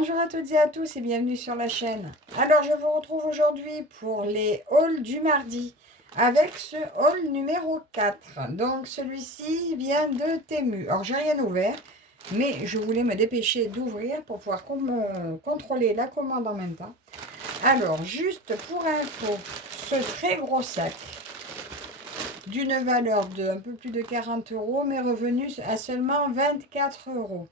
Bonjour à toutes et à tous et bienvenue sur la chaîne. Alors je vous retrouve aujourd'hui pour les hauls du mardi avec ce haul numéro 4. Donc celui-ci vient de Temu. Alors j'ai rien ouvert mais je voulais me dépêcher d'ouvrir pour pouvoir contrôler la commande en même temps. Alors juste pour info, ce très gros sac d'une valeur de un peu plus de 40 € m'est revenu à seulement 24 €.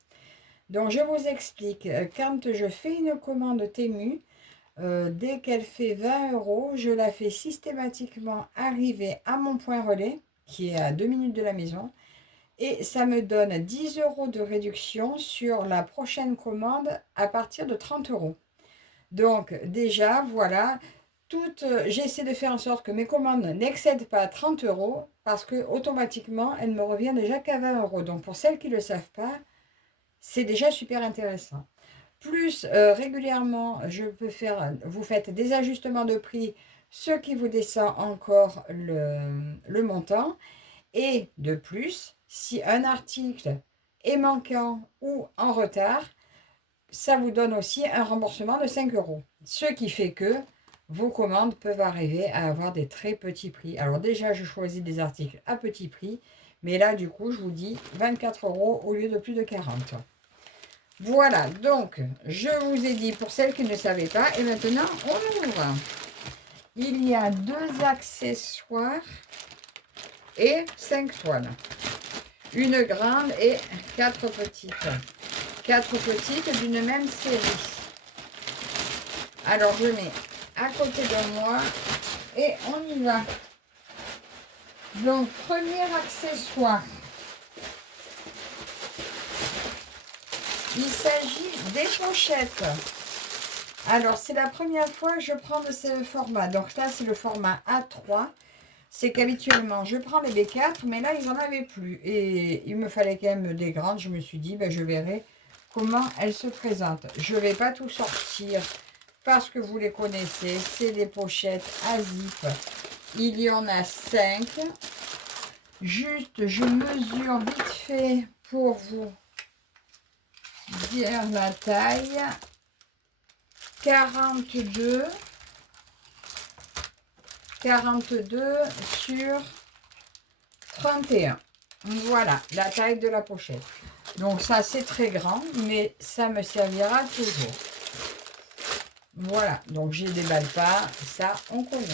Donc, je vous explique. Quand je fais une commande Temu, dès qu'elle fait 20 €, je la fais systématiquement arriver à mon point relais, qui est à 2 minutes de la maison. Et ça me donne 10 € de réduction sur la prochaine commande à partir de 30 €. Donc, déjà, voilà. J'essaie de faire en sorte que mes commandes n'excèdent pas 30 € parce que automatiquement, elles me reviennent déjà qu'à 20 €. Donc, pour celles qui ne le savent pas, c'est déjà super intéressant. Plus régulièrement, vous faites des ajustements de prix, ce qui vous descend encore le montant. Et de plus, si un article est manquant ou en retard, ça vous donne aussi un remboursement de 5 €. Ce qui fait que vos commandes peuvent arriver à avoir des très petits prix. Alors déjà, je choisis des articles à petit prix, mais là, du coup, je vous dis 24 € au lieu de plus de 40 €. Voilà, donc, je vous ai dit pour celles qui ne savaient pas, et maintenant, on ouvre. Il y a 2 accessoires et 5 toiles. Une grande et 4 petites. 4 petites d'une même série. Alors, je mets à côté de moi et on y va. Donc, premier accessoire. Il s'agit des pochettes. Alors, c'est la première fois que je prends de ce format. Donc là, c'est le format A3. C'est qu'habituellement, je prends les B4, mais là, ils n'en avaient plus. Et il me fallait quand même des grandes. Je me suis dit, ben, je verrai comment elles se présentent. Je ne vais pas tout sortir parce que vous les connaissez. C'est des pochettes à zip. Il y en a 5. Juste, je mesure vite fait pour vous dire la taille. 42 sur 31. Voilà la taille de la pochette. Donc ça, c'est très grand, mais ça me servira toujours. Voilà, donc je ne déballe pas, ça on connaît.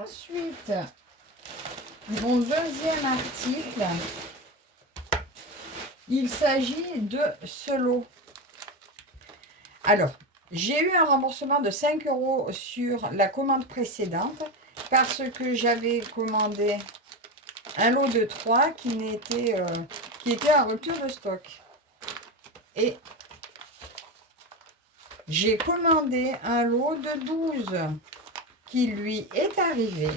Ensuite, mon deuxième article, il s'agit de ce lot. Alors, j'ai eu un remboursement de 5 € sur la commande précédente parce que j'avais commandé un lot de 3 qui était en rupture de stock. Et j'ai commandé un lot de 12 qui lui est arrivé.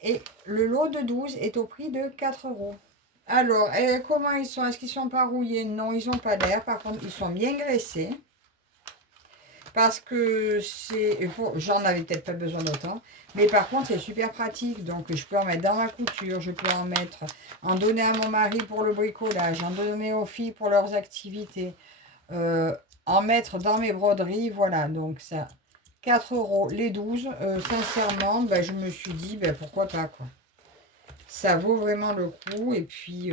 Et le lot de 12 est au prix de 4 €. Alors, comment ils sont? Est-ce qu'ils sont pas rouillés? Non, ils n'ont pas l'air. Par contre, ils sont bien graissés. Parce que j'en avais peut-être pas besoin d'autant. Mais par contre, c'est super pratique. Donc, je peux en mettre dans ma couture. Je peux en donner à mon mari pour le bricolage. En donner aux filles pour leurs activités. En mettre dans mes broderies. Voilà, donc ça, 4 € les 12. Sincèrement, ben, je me suis dit, ben, pourquoi pas, quoi. Ça vaut vraiment le coup. Et puis,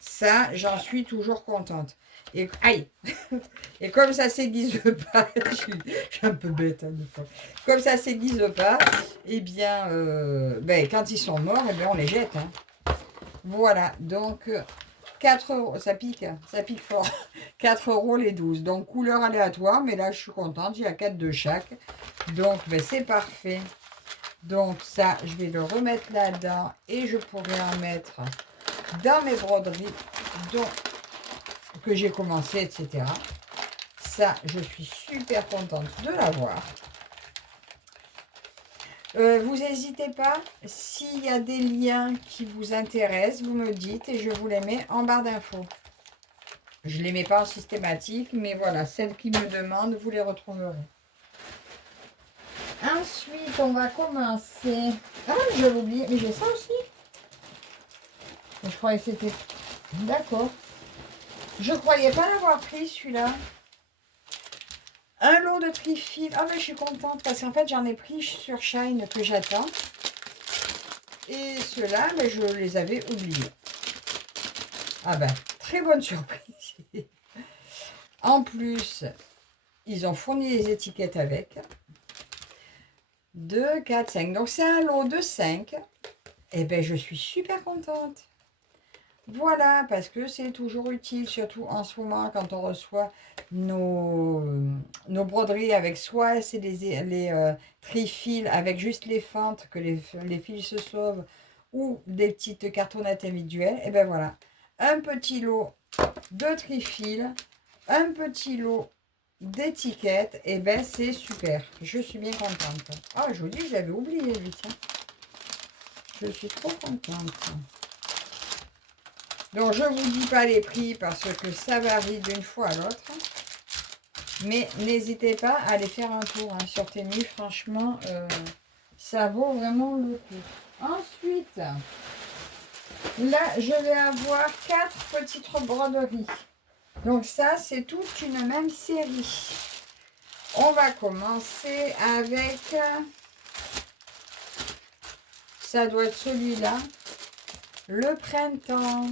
ça, j'en suis toujours contente. Et, aïe. Et comme ça s'aiguise pas, je suis un peu bête, hein, des fois. Comme ça s'aiguise pas, eh bien, ben, quand ils sont morts, eh bien, on les jette. Hein. Voilà, donc 4 €, ça pique fort. 4 € les 12. Donc couleur aléatoire, mais là je suis contente, il y a 4 de chaque. Donc ben, c'est parfait. Donc ça, je vais le remettre là-dedans et je pourrai en mettre dans mes broderies que j'ai commencé, etc. Ça, je suis super contente de l'avoir. Vous n'hésitez pas, s'il y a des liens qui vous intéressent, vous me dites et je vous les mets en barre d'infos. Je ne les mets pas en systématique, mais voilà, celles qui me demandent, vous les retrouverez. Ensuite, on va commencer... Ah, je l'ai oublié, mais j'ai ça aussi. Je croyais que c'était... D'accord. Je croyais pas l'avoir pris celui-là. Un lot de trifil. Ah ben je suis contente parce qu'en fait j'en ai pris sur Shine que j'attends. Et ceux-là, ben, je les avais oubliés. Ah ben, très bonne surprise. En plus, ils ont fourni les étiquettes avec. 2, 4, 5. Donc c'est un lot de 5. Et ben je suis super contente. Voilà, parce que c'est toujours utile, surtout en ce moment, quand on reçoit nos broderies avec soit c'est les trifils avec juste les fentes, que les fils se sauvent, ou des petites cartonnettes individuelles. Et ben voilà, un petit lot de trifils, un petit lot d'étiquettes, et ben c'est super. Je suis bien contente. Ah, je vous dis, j'avais oublié, lui, tiens. Je suis trop contente. Donc, je ne vous dis pas les prix parce que ça varie d'une fois à l'autre. Mais n'hésitez pas à aller faire un tour hein, sur Temu. Franchement, ça vaut vraiment le coup. Ensuite, là, je vais avoir 4 petites broderies. Donc ça, c'est toute une même série. On va commencer avec... ça doit être celui-là. Le printemps.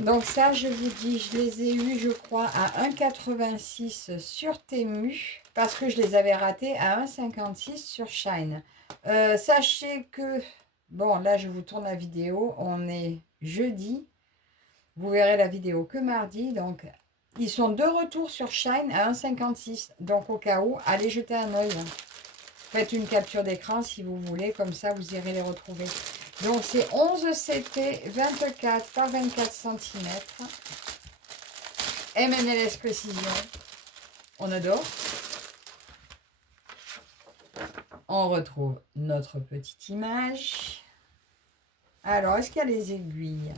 Donc ça, je vous dis, je les ai eus, je crois, à 1,86 sur Temu, parce que je les avais ratés à 1,56 sur Shine. Sachez que, bon, là, je vous tourne la vidéo, on est jeudi, vous verrez la vidéo que mardi, donc ils sont de retour sur Shine à 1,56, donc au cas où, allez jeter un œil. Faites une capture d'écran si vous voulez, comme ça, vous irez les retrouver. Donc, c'est 11 CT 24 par 24 cm. MNLS précision. On adore. On retrouve notre petite image. Alors, est-ce qu'il y a les aiguilles?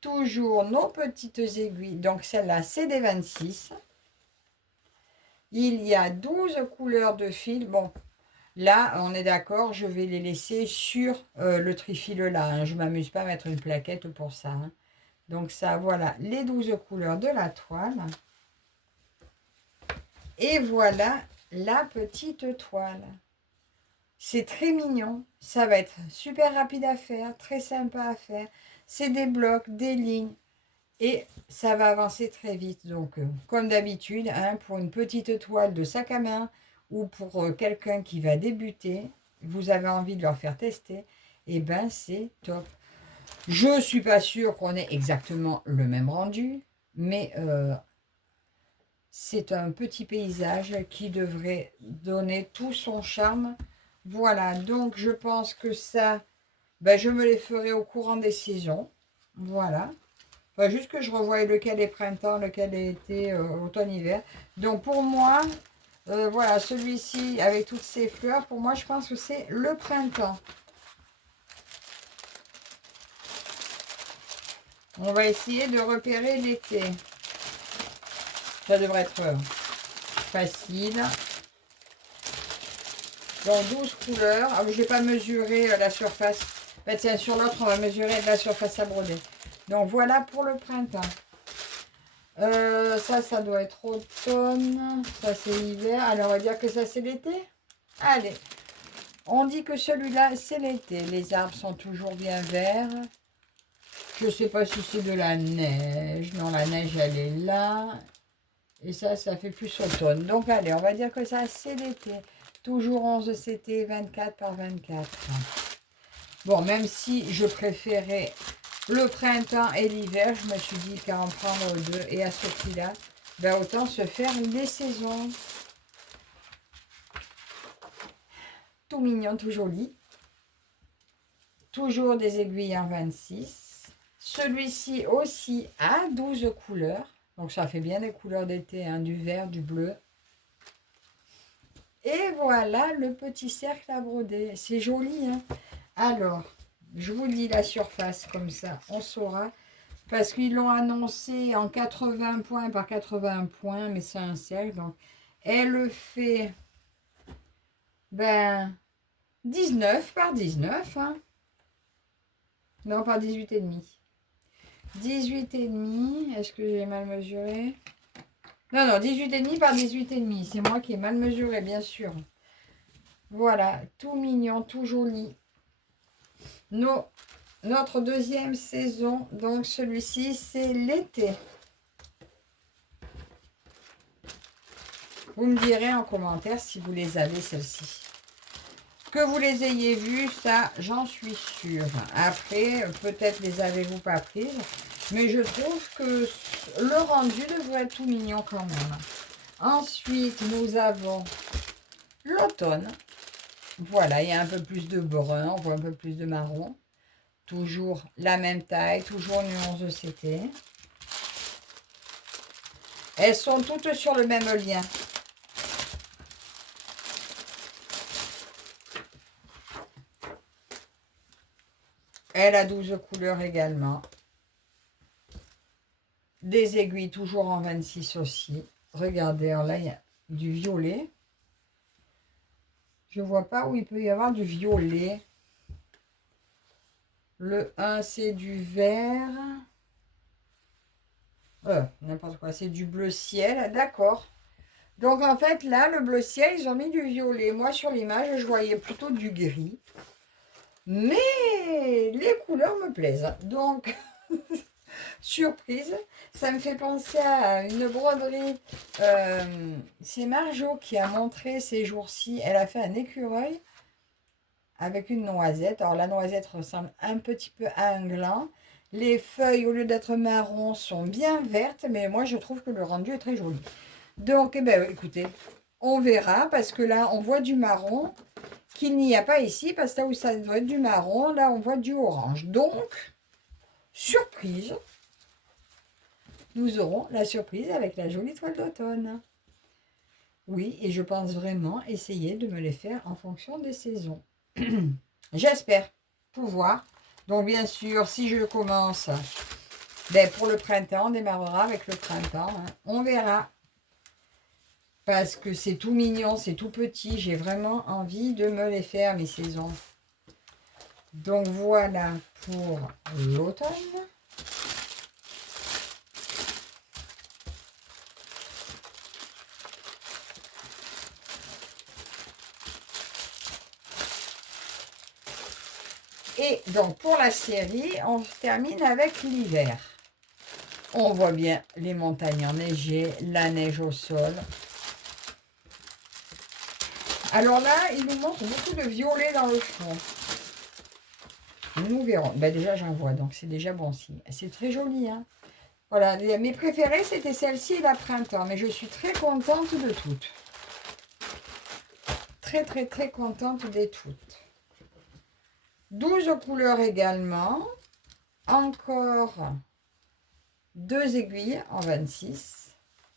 Toujours nos petites aiguilles. Donc, celle-là, c'est des 26. Il y a 12 couleurs de fil. Bon, là, on est d'accord, je vais les laisser sur le trifil là. Hein. Je ne m'amuse pas à mettre une plaquette pour ça. Hein. Donc ça, voilà les 12 couleurs de la toile. Et voilà la petite toile. C'est très mignon. Ça va être super rapide à faire, très sympa à faire. C'est des blocs, des lignes. Et ça va avancer très vite. Donc, comme d'habitude, hein, pour une petite toile de sac à main ou pour quelqu'un qui va débuter, vous avez envie de leur faire tester, et ben c'est top. Je ne suis pas sûre qu'on ait exactement le même rendu, mais c'est un petit paysage qui devrait donner tout son charme. Voilà, donc je pense que ça, ben, je me les ferai au courant des saisons. Voilà. Enfin, juste que je revoie lequel est printemps, lequel est été automne-hiver. Donc pour moi, voilà, celui-ci avec toutes ces fleurs, pour moi je pense que c'est le printemps. On va essayer de repérer l'été. Ça devrait être facile. Donc 12 couleurs. Ah, je n'ai pas mesuré la surface. En fait, tiens, sur l'autre, on va mesurer la surface à broder. Donc voilà pour le printemps. Ça doit être automne. Ça, c'est hiver. Alors, on va dire que ça, c'est l'été. Allez. On dit que celui-là, c'est l'été. Les arbres sont toujours bien verts. Je ne sais pas si c'est de la neige. Non, la neige, elle est là. Et ça fait plus automne. Donc, allez, on va dire que ça, c'est l'été. Toujours 11 CT, 24 par 24. Bon, même si je préférais le printemps et l'hiver, je me suis dit qu'à en prendre deux. Et à ce prix-là, ben autant se faire les saisons. Tout mignon, tout joli. Toujours des aiguilles en 26. Celui-ci aussi a 12 couleurs. Donc ça fait bien des couleurs d'été, hein, du vert, du bleu. Et voilà le petit cercle à broder. C'est joli, hein. Alors, je vous dis la surface comme ça, on saura. Parce qu'ils l'ont annoncé en 80 points par 80 points, mais c'est un cercle. Donc, elle fait 19 par 19. Hein. Non, par 18,5. 18,5. Est-ce que j'ai mal mesuré? Non, non, 18,5 par 18,5. C'est moi qui ai mal mesuré, bien sûr. Voilà, tout mignon, tout joli. Notre deuxième saison, donc celui-ci, c'est l'été. Vous me direz en commentaire si vous les avez, celles-ci. Que vous les ayez vues, ça, j'en suis sûre. Après, peut-être les avez-vous pas prises. Mais je trouve que le rendu devrait être tout mignon quand même. Ensuite, nous avons l'automne. Voilà, il y a un peu plus de brun, on voit un peu plus de marron. Toujours la même taille, toujours nuance de CT. Elles sont toutes sur le même lien. Elle a 12 couleurs également. Des aiguilles toujours en 26 aussi. Regardez, là, il y a du violet. Je ne vois pas où il peut y avoir du violet. Le 1, c'est du vert. N'importe quoi, c'est du bleu ciel. D'accord. Donc, en fait, là, le bleu ciel, ils ont mis du violet. Moi, sur l'image, je voyais plutôt du gris. Mais les couleurs me plaisent. Donc, surprise, ça me fait penser à une broderie. C'est Marjo qui a montré ces jours-ci. Elle a fait un écureuil avec une noisette. Alors, la noisette ressemble un petit peu à un gland. Les feuilles, au lieu d'être marron, sont bien vertes. Mais moi, je trouve que le rendu est très joli. Donc, eh ben, écoutez, on verra. Parce que là, on voit du marron qu'il n'y a pas ici. Parce que là où ça doit être du marron, là, on voit du orange. Donc, surprise, nous aurons la surprise avec la jolie toile d'automne. Oui, et je pense vraiment essayer de me les faire en fonction des saisons. J'espère pouvoir. Donc, bien sûr, si je commence pour le printemps, on démarrera avec le printemps. Hein. On verra. Parce que c'est tout mignon, c'est tout petit. J'ai vraiment envie de me les faire, mes saisons. Donc, voilà pour l'automne. Et donc, pour la série, on termine avec l'hiver. On voit bien les montagnes enneigées, la neige au sol. Alors là, il nous montre beaucoup de violet dans le fond. Nous verrons. Ben déjà, j'en vois, donc c'est déjà bon signe. C'est très joli, hein. Voilà, mes préférées, c'était celle-ci et la printemps. Mais je suis très contente de toutes. Très, très, très contente des toutes. 12 couleurs également. Encore 2 aiguilles en 26.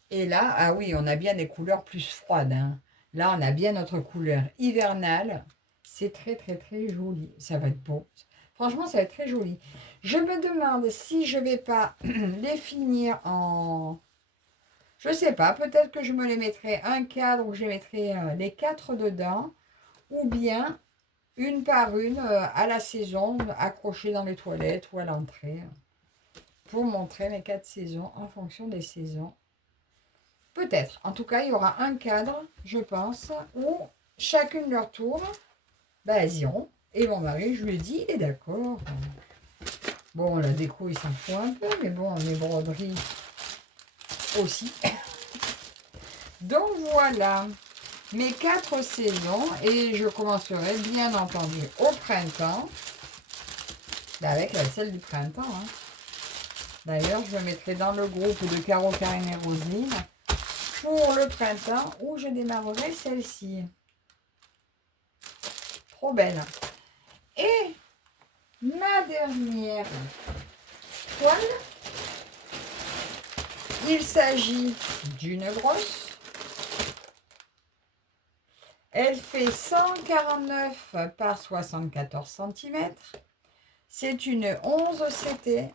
Et là, ah oui, on a bien des couleurs plus froides. Hein. Là, on a bien notre couleur hivernale. C'est très, très, très joli. Ça va être beau. Franchement, ça va être très joli. Je me demande si je ne vais pas les finir en... Je ne sais pas. Peut-être que je me les mettrai un cadre où je mettrai les 4 dedans. Ou bien une par une à la saison, accrochées dans les toilettes ou à l'entrée. Pour montrer mes 4 saisons en fonction des saisons. Peut-être. En tout cas, il y aura un cadre, je pense, où chacune leur tour, elles iront. Et mon mari, je lui ai dit, il est d'accord. Bon, la déco, il s'en fout un peu, mais bon, mes broderies aussi. Donc voilà, mes 4 saisons. Et je commencerai, bien entendu, au printemps. Avec la celle du printemps. Hein. D'ailleurs, je me mettrai dans le groupe de Caro, Karine et Roselyne pour le printemps où je démarrerai celle-ci. Trop belle. Et ma dernière toile, il s'agit d'une grosse. Elle fait 149 par 74 cm. C'est une 11 CT.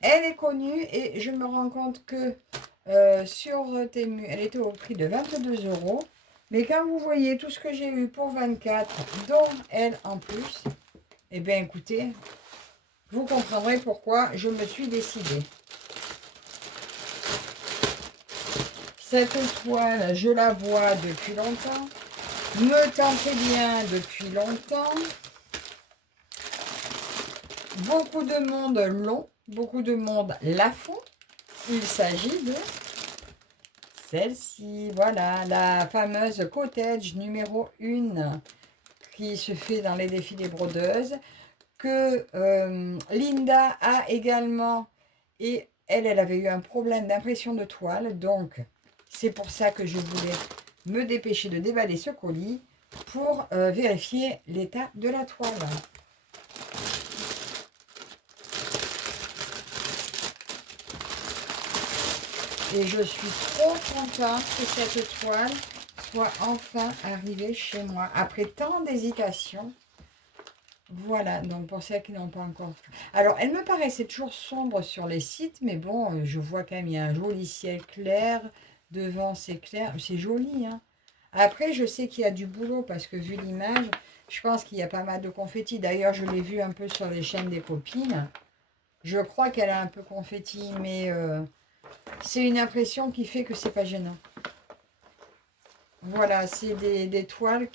Elle est connue et je me rends compte que sur Temu, elle était au prix de 22 €. Mais quand vous voyez tout ce que j'ai eu pour 24, dont elle en plus, eh bien écoutez, vous comprendrez pourquoi je me suis décidée. Cette toile, je la vois depuis longtemps, me tentait bien depuis longtemps. Beaucoup de monde l'ont, beaucoup de monde la font. Il s'agit de celle-ci, voilà, la fameuse Cottage numéro 1 qui se fait dans les défis des brodeuses, que Linda a également, et elle avait eu un problème d'impression de toile, donc c'est pour ça que je voulais me dépêcher de déballer ce colis pour vérifier l'état de la toile. Et je suis trop contente que cette toile soit enfin arrivée chez moi. Après tant d'hésitation. Voilà, donc pour ceux qui n'ont pas encore... Alors, elle me paraissait toujours sombre sur les sites, mais bon, je vois quand même, il y a un joli ciel clair. Devant, c'est clair. C'est joli, hein. Après, je sais qu'il y a du boulot, parce que vu l'image, je pense qu'il y a pas mal de confettis. D'ailleurs, je l'ai vu un peu sur les chaînes des copines. Je crois qu'elle a un peu confetti, mais... c'est une impression qui fait que c'est pas gênant. Voilà, c'est des toiles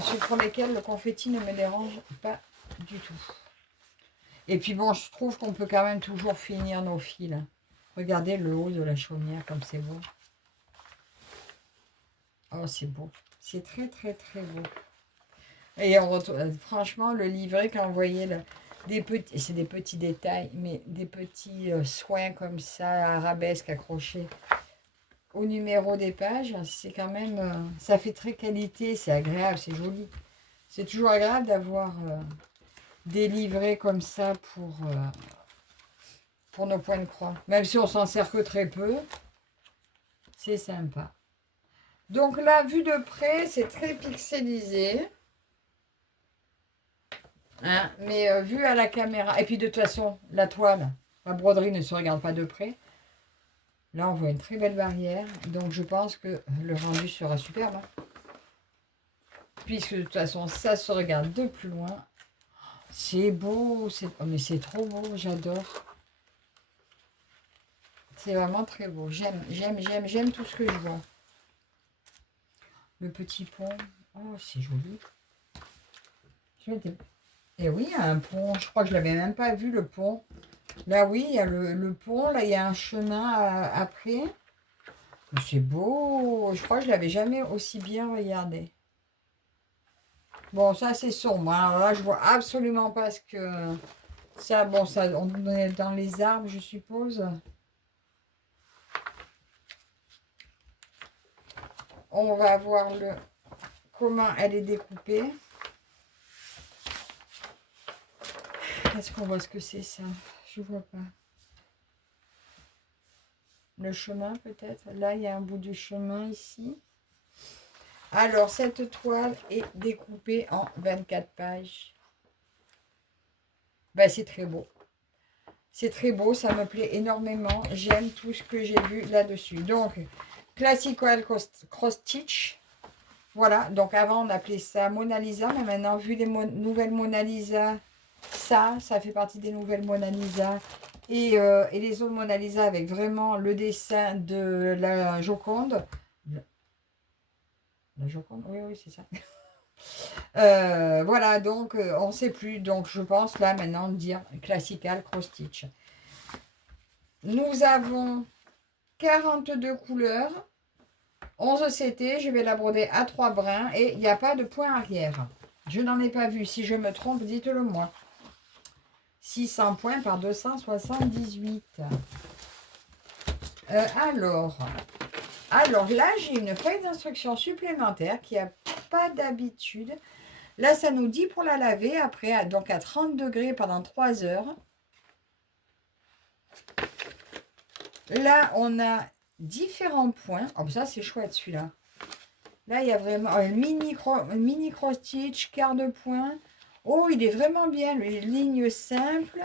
sur lesquelles le confetti ne me dérange pas du tout. Et puis bon, je trouve qu'on peut quand même toujours finir nos fils. Regardez le haut de la chaumière comme c'est beau. Oh, c'est beau. C'est très très très beau. Et franchement, le livret, quand vous voyez c'est des petits détails, mais des petits soins comme ça, arabesques accrochés au numéro des pages, c'est quand même, ça fait très qualité, c'est agréable, c'est joli. C'est toujours agréable d'avoir des livrets comme ça pour nos points de croix. Même si on s'en sert que très peu, c'est sympa. Donc là, vu de près, c'est très pixelisé. Hein, mais vu à la caméra, et puis de toute façon, la toile, la broderie ne se regarde pas de près. Là, on voit une très belle barrière. Donc, je pense que le rendu sera superbe. Hein. Puisque de toute façon, ça se regarde de plus loin. C'est beau. Oh, mais c'est trop beau. J'adore. C'est vraiment très beau. J'aime tout ce que je vois. Le petit pont. Oh, c'est joli. Et oui, il y a un pont. Je crois que je ne l'avais même pas vu, le pont. Là, oui, il y a le pont. Là, il y a un chemin après. C'est beau. Je crois que je ne l'avais jamais aussi bien regardé. Bon, ça, c'est sombre. Alors là, je vois absolument pas ce que... Ça, bon, ça, on est dans les arbres, je suppose. On va voir comment elle est découpée. Est-ce qu'on voit ce que c'est, ça? Je vois pas. Le chemin, peut-être. Là, il y a un bout du chemin, ici. Alors, cette toile est découpée en 24 pages. Ben, c'est très beau. C'est très beau, ça me plaît énormément. J'aime tout ce que j'ai vu là-dessus. Donc, Classical Cross Stitch. Voilà, donc avant on appelait ça Mona Lisa, mais maintenant vu les nouvelles Mona Lisa, ça fait partie des nouvelles Mona Lisa. Et les autres Mona Lisa avec vraiment le dessin de la Joconde. La Joconde, oui, c'est ça. Voilà, donc on ne sait plus. Donc je pense là maintenant dire Classical Cross Stitch. Nous avons 42 couleurs. 11 CT, je vais la broder à 3 brins et il n'y a pas de point arrière. Je n'en ai pas vu. Si je me trompe, dites-le moi. 600 points par 278. Alors là, j'ai une feuille d'instruction supplémentaire qui n'a pas d'habitude. Là, ça nous dit pour la laver après, donc à 30 degrés pendant 3 heures. Là, on a différents points. Oh, ça, c'est chouette celui-là. Là, il y a vraiment mini cross stitch, quart de point. Oh, il est vraiment bien. Les lignes simples.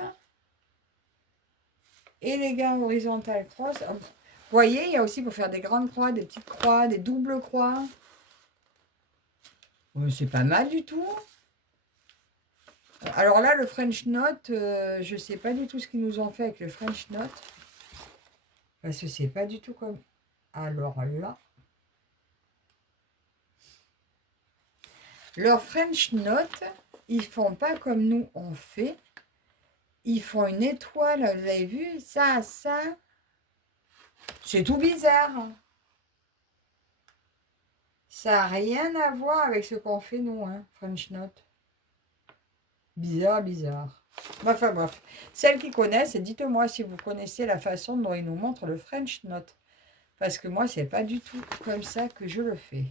Élégant horizontal cross. Oh. Vous voyez, il y a aussi pour faire des grandes croix, des petites croix, des doubles croix. Oh, c'est pas mal du tout. Alors là, le French Note, je ne sais pas du tout ce qu'ils nous ont fait avec le French Note. Parce que c'est pas du tout comme... Alors là... Leur French Note, ils font pas comme nous on fait. Ils font une étoile, vous avez vu? Ça. C'est tout bizarre. Ça n'a rien à voir avec ce qu'on fait nous, hein, French Note. Bizarre. Enfin bref. Celles qui connaissent, dites-moi si vous connaissez la façon dont ils nous montrent le French Note. Parce que moi, c'est pas du tout comme ça que je le fais.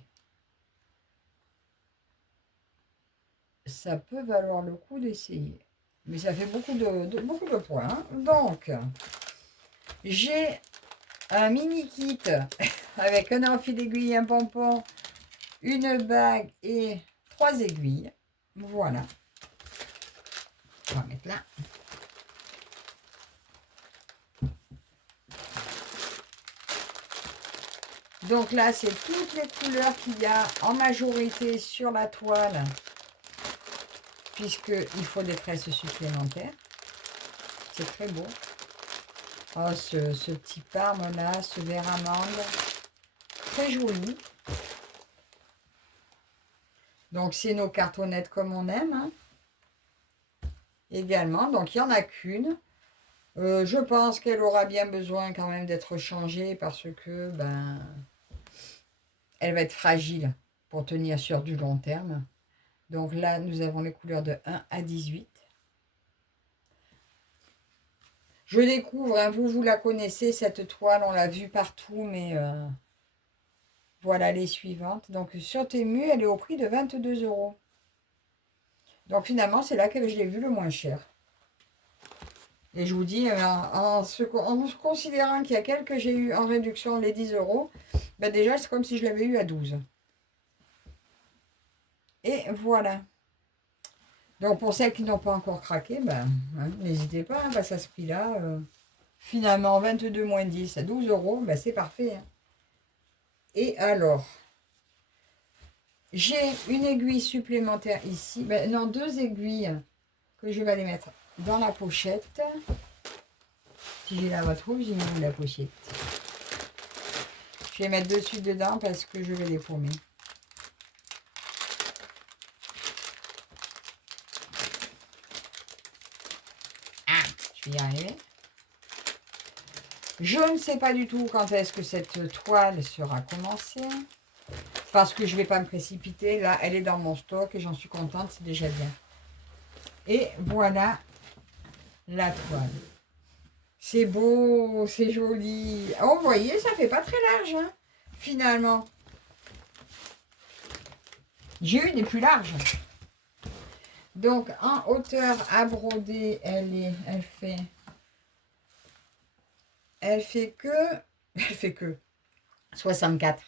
Ça peut valoir le coup d'essayer. Mais ça fait beaucoup de points. Hein. Donc, j'ai un mini kit avec un amphi d'aiguille, un pompon, une bague et 3 aiguilles. Voilà. On va mettre là. Donc là, c'est toutes les couleurs qu'il y a en majorité sur la toile, puisqu'il faut des tresses supplémentaires. C'est très beau. Oh, ce petit parme là, ce vert amande, très joli. Donc, c'est nos cartonnettes comme on aime. Hein. Également, donc il n'y en a qu'une. Je pense qu'elle aura bien besoin quand même d'être changée parce que elle va être fragile pour tenir sur du long terme. Donc là, nous avons les couleurs de 1 à 18. Je découvre, hein, vous la connaissez, cette toile, on l'a vue partout, mais voilà les suivantes. Donc sur Temu, elle est au prix de 22 €. Donc finalement, c'est là que je l'ai vue le moins cher. Et je vous dis, en considérant qu'il y a quelques que j'ai eu en réduction les 10 €, déjà c'est comme si je l'avais eu à 12. Et voilà. Donc pour celles qui n'ont pas encore craqué, n'hésitez pas, à ce prix-là. Finalement, 22 moins 10 à 12 €, c'est parfait. Hein. Et alors, j'ai une aiguille supplémentaire ici. Non, 2 aiguilles que je vais aller mettre dans la pochette. Si je la retrouve, j'ai mis la pochette. Je vais mettre dessus dedans parce que je vais les paumer. Je vais y arriver. Je ne sais pas du tout quand est-ce que cette toile sera commencée. Parce que je ne vais pas me précipiter. Là, elle est dans mon stock et j'en suis contente. C'est déjà bien. Et voilà la toile. C'est beau, c'est joli. Oh, vous voyez, ça fait pas très large, hein, finalement. J'ai une des plus larges. Donc, en hauteur à broder, elle fait que 64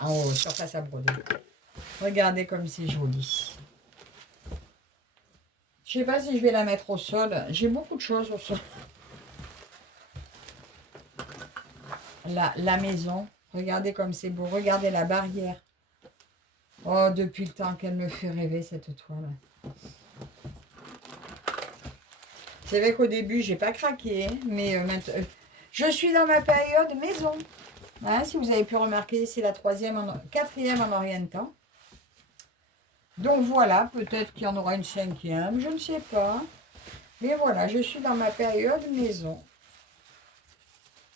en haut, surface à broder. Regardez comme c'est joli. Je sais pas si je vais la mettre au sol. J'ai beaucoup de choses au sol. La maison. Regardez comme c'est beau. Regardez la barrière. Oh, depuis le temps qu'elle me fait rêver, cette toile. C'est vrai qu'au début, j'ai pas craqué. Mais maintenant, je suis dans ma période maison. Hein, si vous avez pu remarquer, c'est la quatrième en orientant. Donc voilà, peut-être qu'il y en aura une cinquième, je ne sais pas. Mais voilà, je suis dans ma période maison.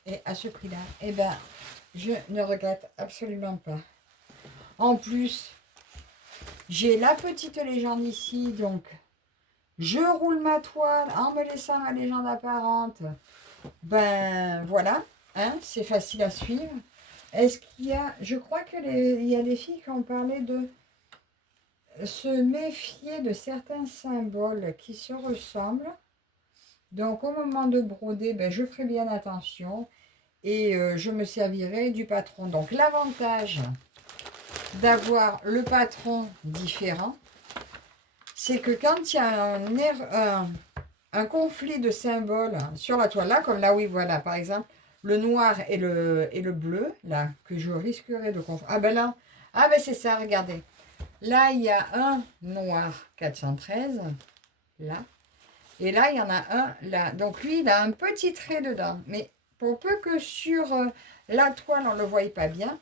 Et à ce prix-là, je ne regrette absolument pas. En plus, j'ai la petite légende ici, donc je roule ma toile en me laissant ma légende apparente. Voilà, hein, c'est facile à suivre. Est-ce qu'il y a... Je crois qu'il y a des filles qui ont parlé de se méfier de certains symboles qui se ressemblent. Donc au moment de broder, je ferai bien attention et je me servirai du patron. Donc l'avantage d'avoir le patron différent, c'est que quand il y a un conflit de symboles sur la toile, là, comme là, oui, voilà, par exemple, le noir et le bleu, là, que je risquerais de confondre. C'est ça, regardez. Là, il y a un noir 413 là. Et là, il y en a un là. Donc lui, il a un petit trait dedans. Mais pour peu que sur la toile, on ne le voie pas bien,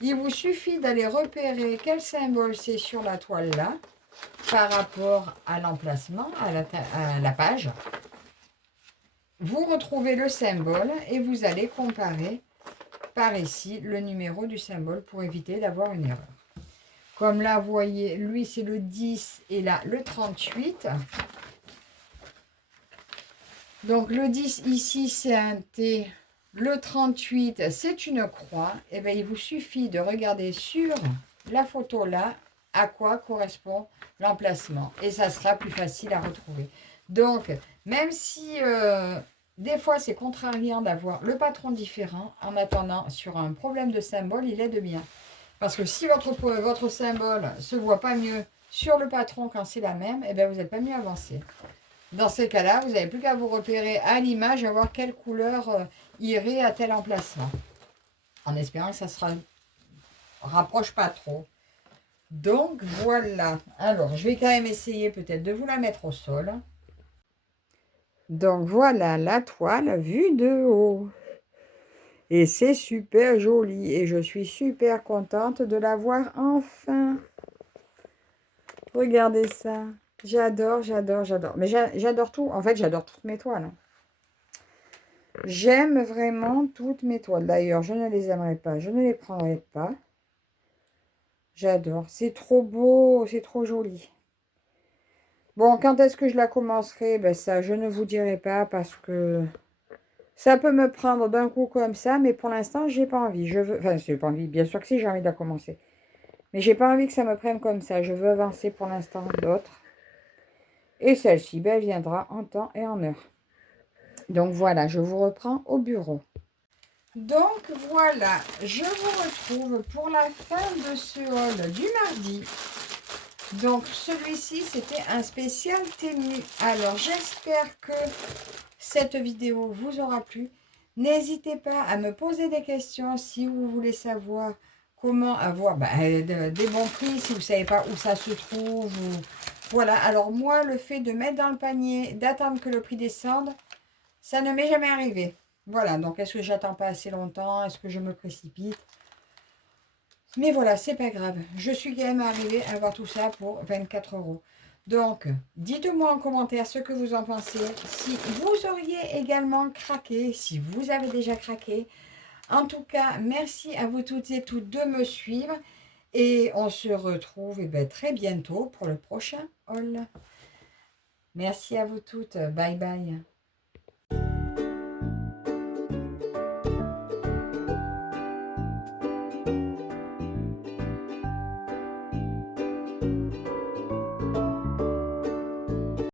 il vous suffit d'aller repérer quel symbole c'est sur la toile là, par rapport à l'emplacement, à la page. Vous retrouvez le symbole et vous allez comparer par ici le numéro du symbole pour éviter d'avoir une erreur. Comme là, vous voyez, lui c'est le 10 et là le 38. Donc le 10 ici c'est un T, le 38 c'est une croix. Et bien il vous suffit de regarder sur la photo là à quoi correspond l'emplacement. Et ça sera plus facile à retrouver. Donc même si des fois c'est contrariant d'avoir le patron différent, en attendant sur un problème de symbole, il aide bien. Parce que si votre symbole ne se voit pas mieux sur le patron quand c'est la même, et bien vous n'êtes pas mieux avancé. Dans ces cas-là, vous n'avez plus qu'à vous repérer à l'image et voir quelle couleur irait à tel emplacement. En espérant que ça se rapproche pas trop. Donc voilà. Alors, je vais quand même essayer peut-être de vous la mettre au sol. Donc voilà la toile vue de haut. Et c'est super joli. Et je suis super contente de la voir enfin. Regardez ça. J'adore, j'adore, j'adore. Mais j'adore tout. En fait, j'adore toutes mes toiles. J'aime vraiment toutes mes toiles. D'ailleurs, je ne les aimerais pas. Je ne les prendrai pas. J'adore. C'est trop beau. C'est trop joli. Bon, quand est-ce que je la commencerai? Ben ça, je ne vous dirai pas parce que ça peut me prendre d'un coup comme ça. Mais pour l'instant, j'ai pas envie. Je veux... Enfin, j'ai pas envie. Bien sûr que si, j'ai envie de la commencer. Mais j'ai pas envie que ça me prenne comme ça. Je veux avancer pour l'instant d'autres. Et celle-ci, ben, elle viendra en temps et en heure. Donc voilà, je vous reprends au bureau. Donc voilà, je vous retrouve pour la fin de ce haul du mardi. Donc celui-ci, c'était un spécial Temu. Alors j'espère que cette vidéo vous aura plu. N'hésitez pas à me poser des questions si vous voulez savoir comment avoir des bons prix, si vous ne savez pas où ça se trouve. Voilà, alors moi, le fait de mettre dans le panier, d'attendre que le prix descende, ça ne m'est jamais arrivé. Voilà, donc est-ce que j'attends pas assez longtemps? Est-ce que je me précipite? Mais voilà, c'est pas grave. Je suis quand même arrivée à avoir tout ça pour 24 €. Donc, dites-moi en commentaire ce que vous en pensez. Si vous auriez également craqué, si vous avez déjà craqué. En tout cas, merci à vous toutes et tous de me suivre. Et on se retrouve très bientôt pour le prochain haul. Merci à vous toutes. Bye bye.